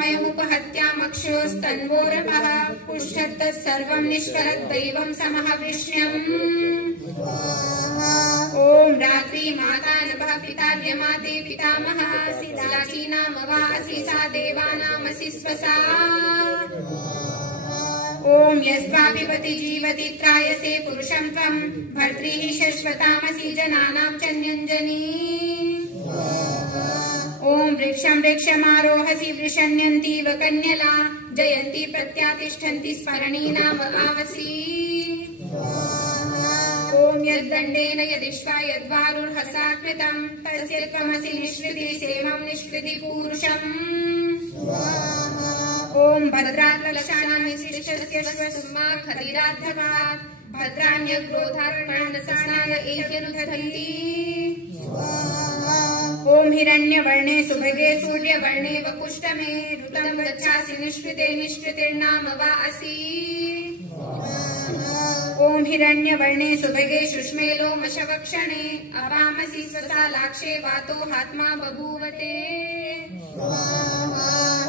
वाक्मयमुपहत्यामक्षोस्तन्वोरपः पुष्ठत्तः सर्वं निष्कलत् दैवं समहविष्ण्यम्। ओम रात्रि माता नभः पिता व्यमाते पितामहः सिलाची नाम वा असि सा देवानामसि स्वसा। ओम यस्वापि पति जीवति त्रायसे पुरुषं त्वं भर्तृः शश्वतामसि जनानां चन्युञ्जनी। ओम वृक्षं वृक्षमारोहसि वृषण्यन्तीव कन्यला जयन्ती प्रत्यातिष्ठन्ति स्मरणीनाम आवसि। ओम यद्दण्डेन यदिष्ट्वा यद्वारुर्हसा कृतं तस्य त्वमसि निष्कृति सेमं निष्कृति पूरुषम्। ओम भद्रात्लक्षाणानि शिष्यस्य श्वसुमा खदिराद्धकात् भद्राण्यग्रोधार्पणसस्नान एह्यनुदधन्ति। ओम हिरण्यवर्णे सुभगे सूर्यवर्णे वपुष्टमे ऋतं गच्छासि निष्कृते निष्कृतिर्नाम वा असि। ओम हिरण्यवर्णे सुभगे शुष्मे लोमशवक्षणे अपामसि स्वसा लाक्षे वातो हात्मा बभूवते।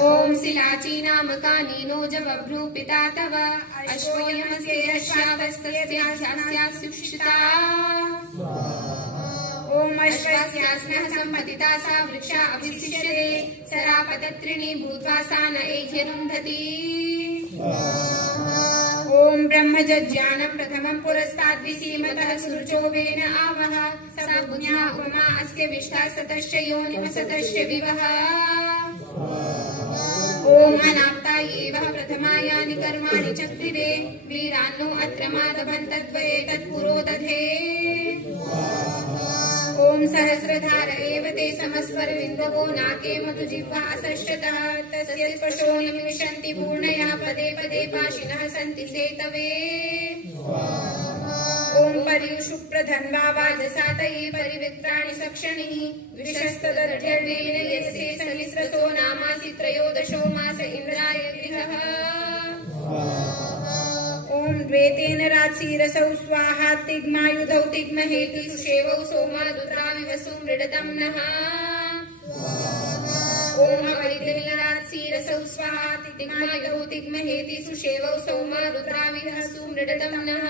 ओम शिलाची नामका नीनोज बभ्रू पिता तव अश्वयमस्य यश्यावस्तस्या सुक्षिता। ओम अश्वस्यास्नः सम्पतिता सा वृक्षा अभिशिष्यते सरापतत्रिणी भूत्वा सा न एह्यरुन्धति। ओम ब्रह्मज्ञानं प्रथमं पुरस्ताद्विसीमतः सुरुचो वेन आवः स बुद्ध्या उपमा अस्य विष्टा सतश्च योनिमसतश्च विवः। ओम अनाप्ता एवः प्रथमा यानि कर्माणि चक्रिरे वीरान्नो अत्र मादभन्तद्वये तत्पुरो दधे। ओम सहस्रधार एव ते समस्वरविन्दवो नाके मतु जिह्वा असश्रतः तस्य स्पर्शो निमिषन्ति पूर्णया पदे पदे पाशिनः सन्ति सेतवे। ओम पर्युषु प्रधन्वा वाजसातये परिवित्राणि सक्षणिः द्विषस्तदध्यर्णेन यस्य सहस्रसो नामासि त्रयोदशो मास इन्द्राय गृहः। ओम द्वेतेन रात्सिरसौ स्वाहा तिग्मायुधौ तिग्महेति सुषेवौ सोमादुत्राविवसु मृडतं नः। ओम अपरितेन रात्सिरसौ स्वाहा तिग्मायुधौ तिग्महेति सुषेवौ सोमादुत्राविवसु मृडतं नः।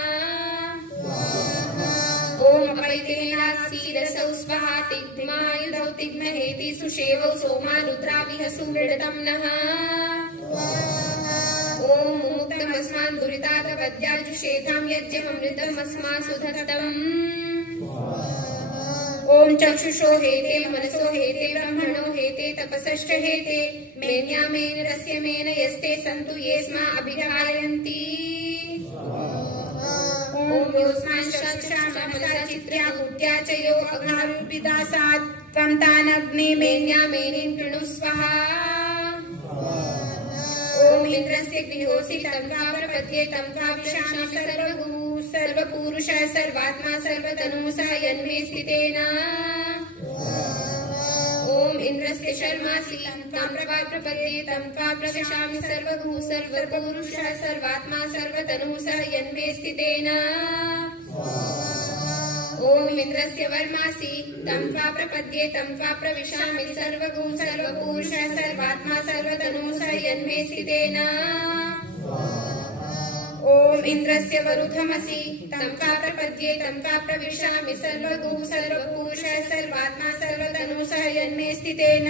ओम अपरितेन रात्सिरसौ स्वाहा तिग्मायुधौ तिग्महेति सुषेवौ सोमादुत्राविवसु मृडतं नः। ओम मुक्तमस्मान् दुरितादवद्याजुषेतां यज्ञममृतमस्मासु दत्तम्। ओम चक्षुषो हेते मनसो हेते ब्रह्मणो हेते तपसश्च हेते मेन्यामेन रस्य मेन यस्ते सन्तु ये स्मा अभिधायन्ति। ओम योऽस्मान् चक्षुषा मनसा चित्र्या बुद्ध्या च यो अघारूपिदासात् त्वं तानग्ने मेन्यामेनिं कृणु स्वाहा। ओम इंद्रस्य गृहोऽसि तं त्वा प्रपद्ये तं त्वा विशामि सर्वगुः सर्वपुरुषः सर्वात्मा सर्वतनुः यन्मे स्थितेन। ओम इंद्रस्य शर्मासि त्वां प्रपद्ये तं त्वा प्रविशामि सर्वगुः सर्वपुरुषः सर्वात्मा सर्वतनुः यन्मे स्थितेन। ओम इंद्रस्य वर्मासि तं त्वा प्रपद्ये तं त्वा प्रविशामि सर्वगुं सर्वपुरुषः सर्वात्मा सर्वतनुः यन्मे स्थितेन। ओम इंद्रस्य वरुथमसि तं त्वा प्रपद्ये तं त्वा प्रविशामि सर्वगुं सर्वपुरुषः सर्वात्मा सर्वतनुः यन्मे स्थितेन।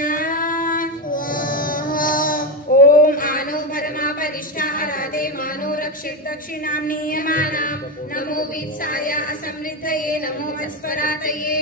ओम आनो भरमापरिष्ठा अराधे मानो रक्षित दक्षिणां नियमानां नमो वीत्साय असमृद्धये नमो वस्परातये।